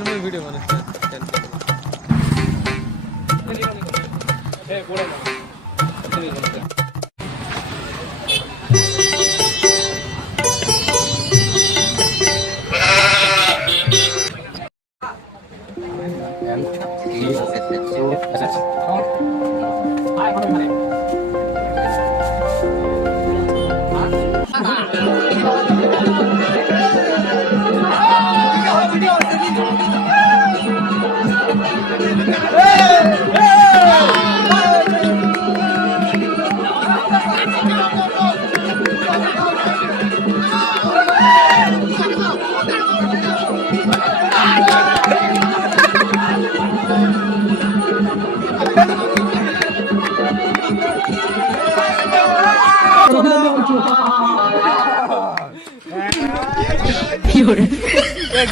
मैं वीडियो बनाता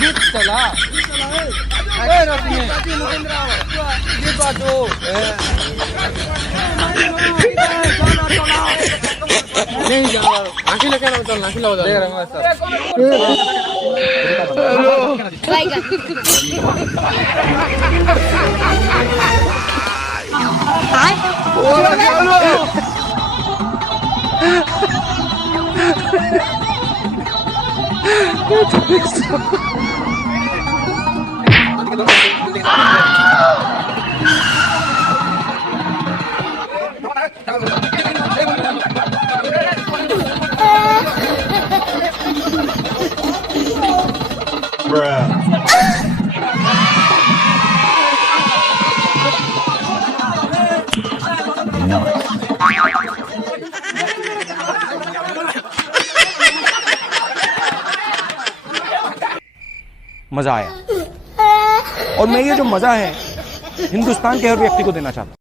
गीत चला नहीं आंखें लेके ना चल आंखें लगाओ देख रहा मजा आया और मैं ये जो मजा है हिंदुस्तान के हर व्यक्ति को देना चाहता हूं।